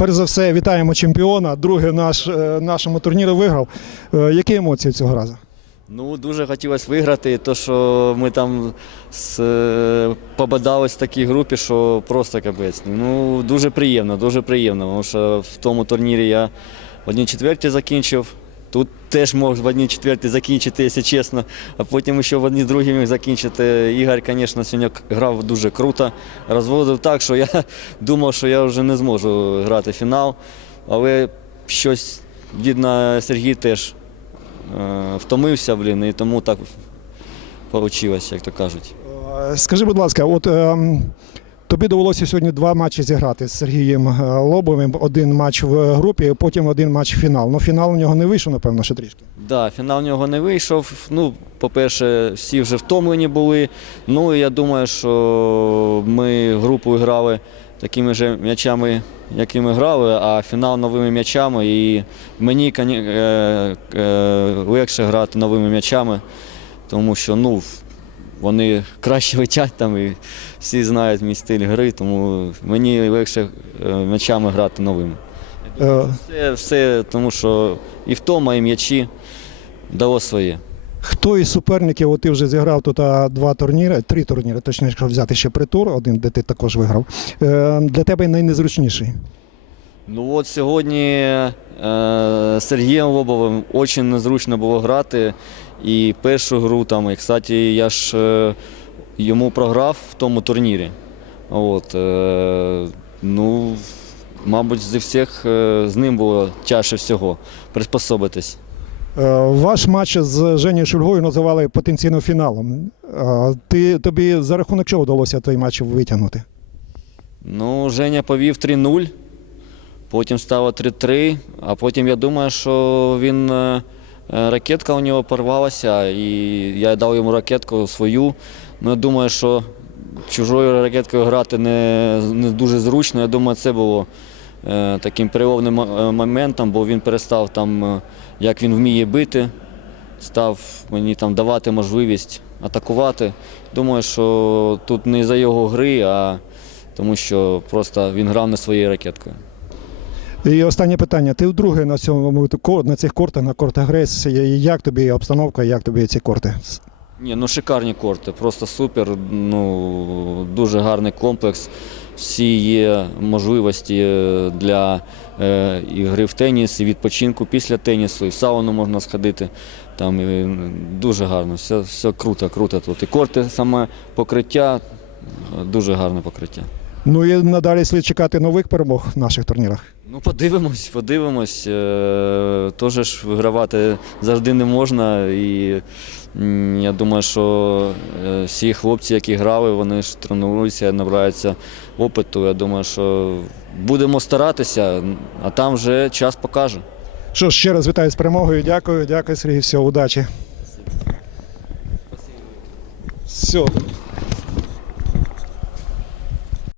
перш за все, вітаємо чемпіона. Другий наш е, нашому турніру виграв. Е, Які емоції цього разу? Ну, дуже хотілося виграти, то що ми там з, е, побадались в такій групі, що просто капець. Ну, дуже приємно, дуже приємно, тому що в тому турнірі я в одній четверті закінчив. Тут теж мог в одній четверті закінчити, якщо чесно, а потім ще в одній другій міг закінчити. Ігор, звісно, сьогодні грав дуже круто. Розводив так, що я думав, що я вже не зможу грати фінал. Але щось, видно, Сергій теж е, втомився, блін, і тому так вийшло, як то кажуть. Е, Скажи, будь ласка, от ем, тобі довелося сьогодні два матчі зіграти з Сергієм е, Лобовим. Один матч в групі, потім один матч в фінал. Ну, фінал у нього не вийшов, напевно, ще трішки. Да, фінал в нього не вийшов. Ну, по-перше, всі вже втомлені були. Ну я думаю, що ми групою грали такими ж м'ячами, якими грали, а фінал новими м'ячами. І мені е, е, легше грати новими м'ячами, тому що ну, вони краще летять там і всі знають мій стиль гри, тому мені легше е, м'ячами грати новими. Е, Все, все тому що і втома, і м'ячі дало своє. Хто із суперників, от ти вже зіграв тут два турніри, три турніри, точніше якщо взяти ще притур, один, де ти також виграв. Е, для тебе найнезручніший. Ну от сьогодні е, Сергієм Лобовим дуже незручно було грати. І першу гру там, і, кстати, я ж е, йому програв в тому турнірі. От, е, ну, мабуть, зі всіх е, з ним було тяжче всього приспособитись. Е, Ваш матч з Женєю Шульгою називали потенційним фіналом. Е, Ти, тобі за рахунок чого вдалося той матч витягнути? Ну, Женя повів 3-0, потім стало 3-3, а потім я думаю, що він е, е, ракетка у нього порвалася, і я дав йому ракетку свою. Ну, я думаю, що чужою ракеткою грати не, не дуже зручно. Я думаю, це було е, таким переломним моментом, бо він перестав там, як він вміє бити, став мені там давати можливість атакувати. Думаю, що тут не за його гри, а тому що просто він грав не своєю ракеткою. І останнє питання. Ти вдруге на цьому на цих кортах, на кортах Грейс. Як тобі обстановка, як тобі ці корти? Ні, ну шикарні корти, просто супер. Ну, дуже гарний комплекс. Всі є можливості е, для е, ігри в теніс, і відпочинку після тенісу, і сауну можна сходити. Там і, дуже гарно, все, все круто, круто тут. І корти, саме покриття, е, дуже гарне покриття. Ну і надалі слід чекати нових перемог в наших турнірах. Ну, подивимось, подивимось. Е, Теж ж вигравати завжди не можна. І я думаю, що е, всі хлопці, які грали, вони ж тренуються, набираються опиту. Я думаю, що будемо старатися, а там вже час покаже. Що ж, ще раз вітаю з перемогою. Дякую, дякую, Сергій. Всього, удачі. Все.